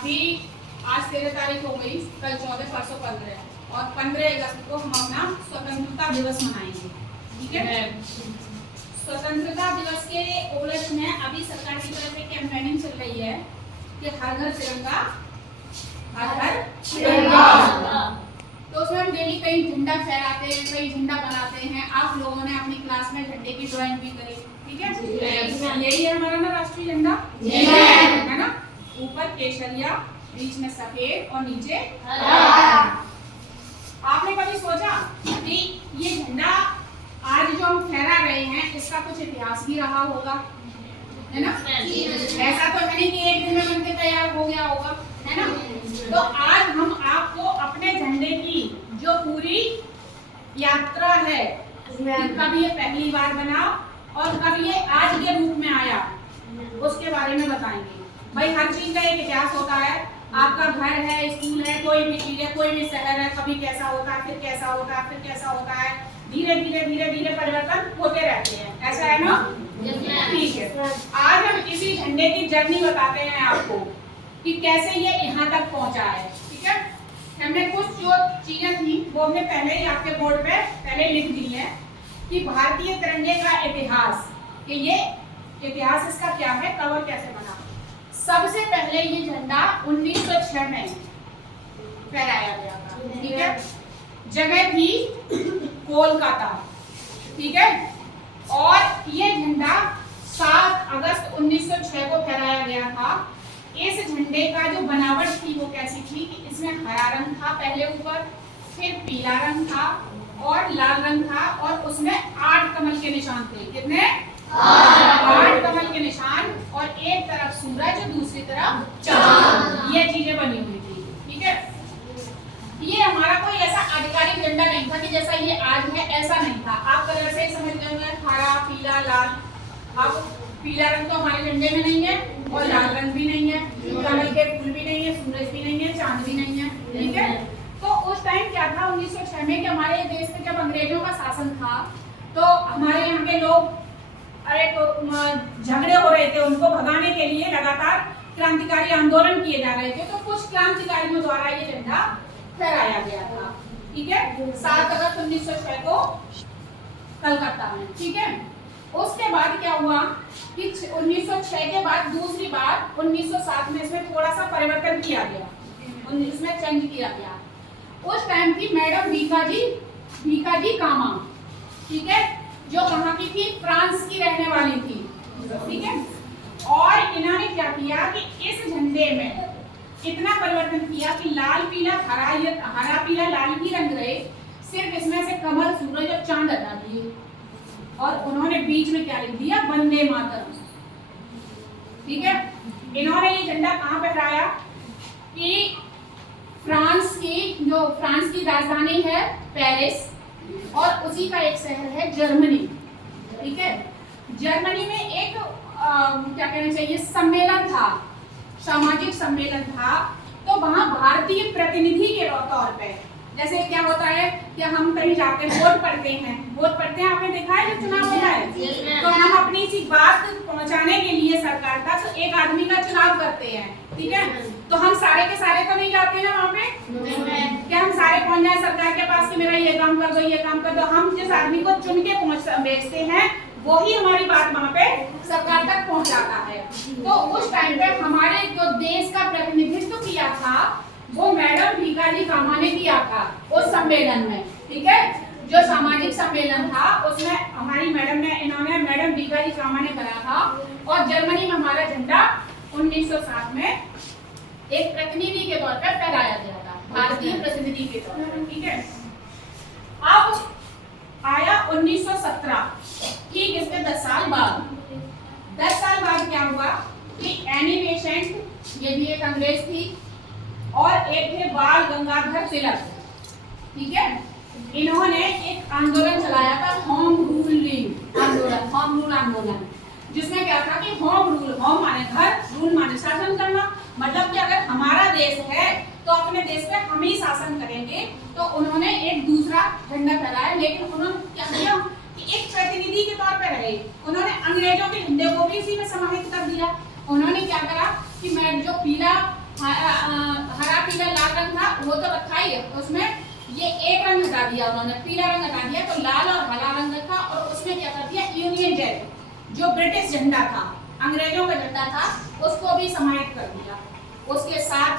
अभी आज 13 तारीख हो गई, कल 14, परसों 15 और 15 अगस्त को हम अपना स्वतंत्रता दिवस मनाएंगे। ठीक है, स्वतंत्रता दिवस के उपलक्ष्य में अभी सरकार की तरफ से कैंपेनिंग चल रही है कि हर घर तिरंगा, हर घर तिरंगा। तो उसमें हम डेली कई झंडा फहराते हैं, कई झंडा बनाते हैं। आप लोगों ने अपनी क्लास में झंडे की ड्राइंग भी करी, ठीक है? यही है हमारा ना राष्ट्रीय झंडा, है ना? ऊपर केसरिया, बीच में सफेद और नीचे हरा। आपने कभी सोचा कि ये झंडा आज जो हम फहरा रहे हैं इसका कुछ इतिहास भी रहा होगा, है ना? ऐसा तो है नहीं कि एक दिन में बनके तैयार हो गया होगा, है ना? तो आज हम आपको अपने झंडे की जो पूरी यात्रा है, कब ये पहली बार बना और कब ये आज के रूप में आया, उसके बारे में बताएंगे। भाई हर चीज का एक इतिहास होता है। आपका घर है, स्कूल है, कोई भी चीज है, कोई भी शहर है, कभी कैसा होता है, फिर कैसा होता है, फिर कैसा होता है, धीरे धीरे परिवर्तन होते रहते हैं। ऐसा है ना? ठीक है, आज हम इसी झंडे की जर्नी बताते हैं आपको कि कैसे ये यहाँ तक पहुँचा है। ठीक है, हमने कुछ जो चीजें थी वो हमने पहले ही आपके बोर्ड पे पहले लिख दी है कि भारतीय तिरंगे का इतिहास, कि ये इतिहास इसका क्या है, कब और कैसे बना। सबसे पहले ये झंडा 1906 में फहराया गया था। ठीक है, जगह थी कोलकाता। ठीक है, और ये झंडा 7 अगस्त 1906 को फहराया गया था। इस झंडे का जो बनावट थी वो कैसी थी कि इसमें हरा रंग था पहले ऊपर, फिर पीला रंग था और लाल रंग था, और उसमें 8 कमल के निशान थे। कितने? 8 कमल के निशान, और एक तरफ सूरज, दूसरी तरफ चांद। ये चीजें बनी हुई थी। ठीक है, ये हमारा कोई ऐसा आधिकारिक झंडा नहीं था कि जैसा ये आज है, ऐसा नहीं था। आप कलर से ही समझते होंगे, हरा, पीला, लाल। अब पीला रंग तो हमारे झंडे में नहीं है और लाल रंग भी नहीं है, कमल के फूल भी नहीं है, सूरज भी नहीं है, चांद भी नहीं है। ठीक है, तो उस टाइम क्या था 1906 में कि हमारे देश में जब अंग्रेजों का शासन था तो हमारे यहाँ के लोग झगड़े हो रहे थे, उनको भगाने के लिए लगातार क्रांतिकारी आंदोलन किए जा रहे थे। तो कुछ क्रांतिकारियों द्वारा ये झंडा फहराया गया था। ठीक है, 7 अगस्त 1906 को कलकत्ता में। ठीक है, उसके बाद क्या हुआ कि 1906 के बाद दूसरी बार 1907 में इसमें थोड़ा सा परिवर्तन किया गया, इसमें चेंज किया गया। उस टाइम थी मैडम भीकाजी कामा। ठीक है, जो कहाँ की थी? फ्रांस की रहने वाली थी। ठीक है, और इन्होंने क्या किया कि इस झंडे में इतना परिवर्तन किया कि लाल पीला हरा पीला लाल ही रंग रहे, सिर्फ इसमें से कमल, सूरज और चांद हटा दिए, और उन्होंने बीच में क्या लिख दिया? वंदे मातरम। ठीक है, इन्होंने ये झंडा कहाँ फहराया कि फ्रांस की राजधानी है पेरिस, और उसी का एक शहर है जर्मनी। ठीक है, जर्मनी में एक क्या कहना चाहिए, सम्मेलन था, सामाजिक सम्मेलन था। तो वहाँ भारतीय प्रतिनिधि के तौर पे, जैसे क्या होता है कि हम कहीं जाते हैं, वोट पड़ते हैं, आपने देखा है जब चुनाव होता है, तो हम अपनी सी बात पहुंचाने के लिए सरकार तक तो एक आदमी का चुनाव करते हैं। ठीक है, तो हम सारे के सारे तो नहीं जाते हैं वहाँ पे, क्या हम सारे पहुंच जाए सरकार के पास कि मेरा ये काम कर दो, ये काम कर दो? हम जिस आदमी को चुन के भेजते हैं वही हमारी बात वहाँ पे सरकार तक पहुँचाता है। तो उस टाइम पे हमारे जो देश का प्रतिनिधित्व किया था वो मैडम भीकाजी कामा ने किया था उस सम्मेलन में। ठीक है, जो सामाजिक सम्मेलन था उसमें हमारी इन्होंने मैडम भीकाजी कामा ने करा था, और जर्मनी में हमारा झंडा 1907 में एक प्रतिनिधि के तौर पर फहराया गया था, भारतीय प्रतिनिधि के तौर पर। ठीक है, अब आया 1917, ठीक इसके 10 साल बाद क्या हुआ कि एनी बेसेंट, ये भी एक अंग्रेज थी, और एक थे बाल गंगाधर तिलक। ठीक है, इन्होंने एक आंदोलन चलाया था, होम रूल आंदोलन, जिसमें क्या था कि होम माने घर, रूल माने शासन करना। मतलब कि अगर हमारा देश है तो अपने देश पे हम ही शासन करेंगे। तो उन्होंने एक दूसरा झंडा फहराया, लेकिन उन्होंने क्या किया कि एक प्रतिनिधि के तौर पर रहे। उन्होंने अंग्रेजों के झंडे को भी इसी में समाहित कर दिया। उन्होंने क्या करा कि मैं जो पीला हरा पीला लाल रंग था वो तो रखा ही है, उसमें ये एक रंग हटा दिया उन्होंने, पीला रंग हटा दिया, तो लाल और हरा रंग रखा और उसमें क्या कर दिया यूनियन जैक, जो ब्रिटिश झंडा था, अंग्रेजों का झंडा था, उसको भी समाहित कर दिया। उसके साथ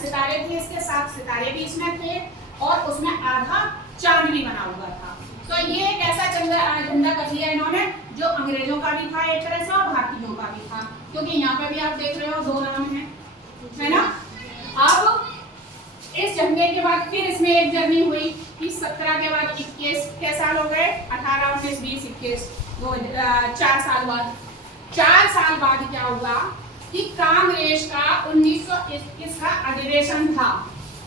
सितारे थे, इसके साथ सितारे भी इसमें थे और उसमें आधा चांद भी बना हुआ था। तो ये एक ऐसा झंडा कर दिया इन्होंने जो अंग्रेजों का भी था एक तरह से और भारतीयों का भी था, क्योंकि यहाँ पर भी आप देख रहे हो 2 रंग है ना। अब इस झंडे के बाद फिर इसमें एक जर्नी हुई कि 17 के बाद 21 के साल हो गए, 18, 19, 20, 21, 4 साल बाद। 4 साल बाद क्या हुआ कि कांग्रेस का 1921 का अधिवेशन था,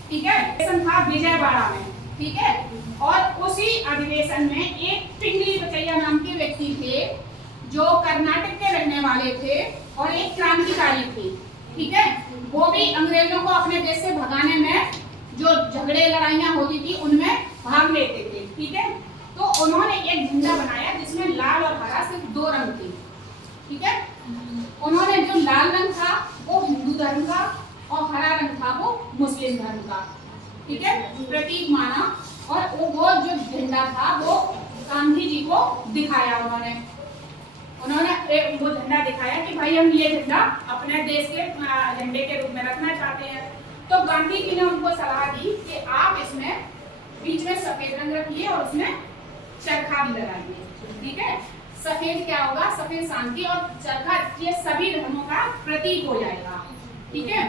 ठीक है, अधिवेशन था विजयवाड़ा में, ठीक है, और उसी अधिवेशन में एक पिंगली बचैया नाम के व्यक्ति थे जो कर्नाटक के रहने वाले थे और एक क्रांतिकारी थे, ठीक है, वो भी अंग्रेजों को अपने देश से भगाने में जो झगड़े लड़ाइयां होती थी उनमें भाग लेते थे, ठीक है। तो उन्होंने एक झंडा बनाया जिसमें लाल और हरा सिर्फ 2 रंग थे, ठीक है। उन्होंने जो लाल रंग था वो हिंदू धर्म का और हरा रंग था वो मुस्लिम धर्म का, ठीक है, प्रतीक माना, और वो जो झंडा था वो गांधी जी को दिखाया उन्होंने वो झंडा दिखाया कि भाई हम ये झंडा अपने देश के झंडे के रूप में रखना चाहते हैं। तो गांधी जी ने उनको सलाह दी कि आप इसमें बीच में सफेद रंग रखिए और उसमें चरखा भी लगाइए, ठीक है। सफेद क्या होगा, सफेद शांति, और चरखा ये सभी धर्मों का प्रतीक हो जाएगा, ठीक है।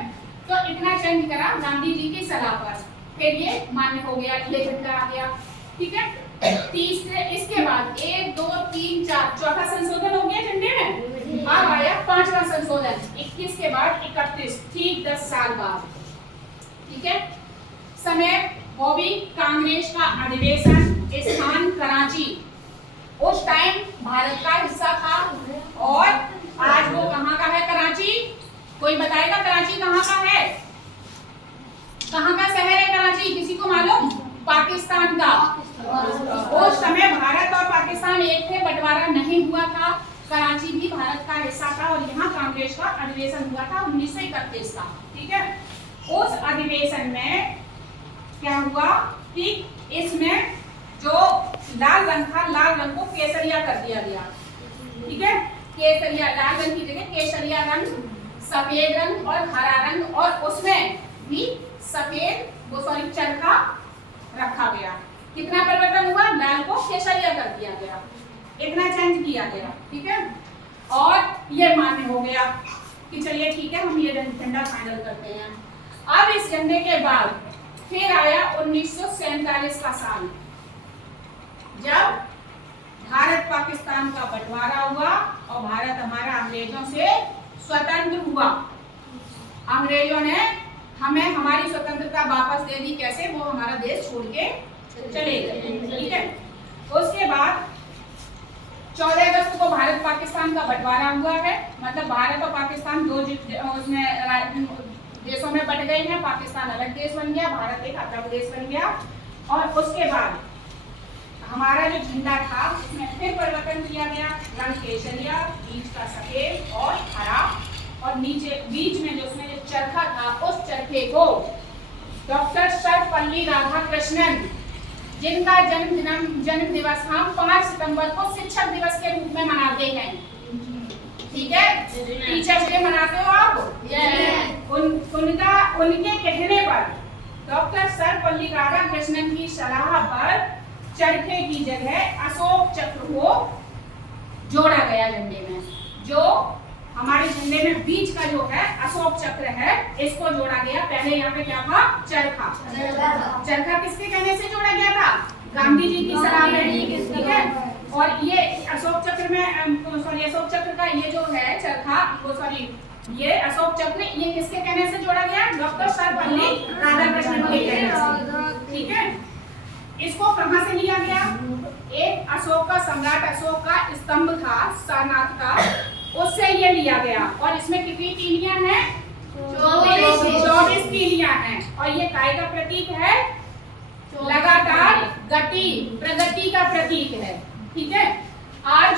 तो इतना चेंज करा गांधी जी की सलाह पर, फिर ये मान्य हो गया, ये झंडा आ गया, ठीक है। तीसरे इसके बाद 1, 2, 3, 4 चौथा संशोधन हो गया झंडे में। अब आया 5वां संशोधन 21 के बाद 31, ठीक 10 साल बाद, ठीक है। समय वो भी कांग्रेस का अधिवेशन, स्थान कराची, उस टाइम भारत का हिस्सा था और आज वो कहाँ का है कराची, कोई बताएगा कराची कहाँ का है, कहाँ का शहर है कराची, किसी को मालूम? पाकिस्तान का। उस समय भारत और पाकिस्तान एक थे, बंटवारा नहीं हुआ था, कराची भी भारत का हिस्सा था और यहाँ कांग्रेस का अधिवेशन हुआ था 1931 का, ठीक है। उस अधिवेशन में क्या हुआ कि इसमें जो लाल रंग था, लाल रंग को केसरिया कर दिया गया, ठीक है, केसरिया, लाल रंग की जगह केसरिया रंग, सफेद रंग और हरा रंग, और उसमें भी सफेद चरखा रखा गया। कितना परिवर्तन हुआ, लाल को केसरिया कर दिया गया, इतना चेंज किया गया, ठीक है। और ये मान्य हो गया कि चलिए ठीक है, हम ये झंडा फाइनल करते हैं। अब इस झंडे के बाद फिर आया 1947 का साल, जब भारत पाकिस्तान का बंटवारा हुआ और भारत हमारा अंग्रेजों से स्वतंत्र हुआ। अंग्रेजों ने हमें हमारी स्वतंत्रता वापस दे दी, कैसे, वो हमारा देश छोड़ के चले गए, ठीक है। उसके बाद 14 अगस्त को भारत पाकिस्तान का बंटवारा हुआ है, मतलब भारत और पाकिस्तान 2 उसमें देशों में बट गए हैं, पाकिस्तान अलग देश बन गया, भारत एक अलग देश बन गया। और उसके बाद हमारा जो झंडा था उसमें फिर परिवर्तन किया गया, रंग केसरिया, बीच का सफेद और हरा, और नीचे बीच में जो उसमें जो चरखा था, उस चरखे को डॉक्टर सर्वपल्ली राधाकृष्णन, जिनका जन्म दिवस हम 5 सितंबर को शिक्षक दिवस के रूप में मनाते हैं, ठीक है, टीचर्स डे मनाते हो आप, उनके कहने पर डॉक्टर सर्वपल्ली राधाकृष्णन की सलाह पर चरखे की जगह अशोक चक्र को जोड़ा गया झंडे में। जो हमारे झंडे में बीच का जो है अशोक चक्र है, इसको जोड़ा गया। पहले यहाँ पे क्या था, चरखा। चरखा किसके कहने से जोड़ा गया था, गांधी जी की सलाह में, ठीक है। और ये अशोक चक्र में अशोक चक्र का ये जो है चरखा, ये अशोक चक्र, ये किसके कहने से जोड़ा गया, डॉक्टर सर्वपल्ली राधाकृष्णन के कहने से, ठीक है। इसको कहां से लिया गया, एक अशोक का, सम्राट अशोक का स्तंभ था सारनाथ का, उससे ये लिया गया। और इसमें कितनी तीलियां हैं, 24 तीलियां हैं, और ये काय का प्रतीक है, लगातार गति, प्रगति का प्रतीक है, ठीक है। और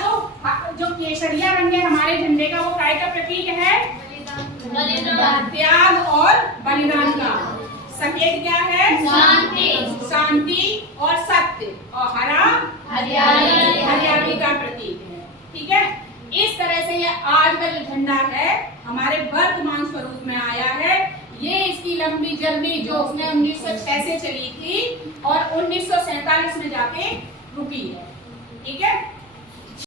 जो केसरिया रंग है हमारे झंडे का, वो काय का प्रतीक है, त्याग और बलिदान का। सफेद क्या है? शांति और सत्य, और हरा हरियाली का प्रतीक है। ठीक है, इस तरह से ये आज का जो झंडा है हमारे वर्तमान स्वरूप में आया है। ये इसकी लंबी जर्नी जो उसने 1906 से चली थी और 1947 में जाके रुकी है। ठीक है।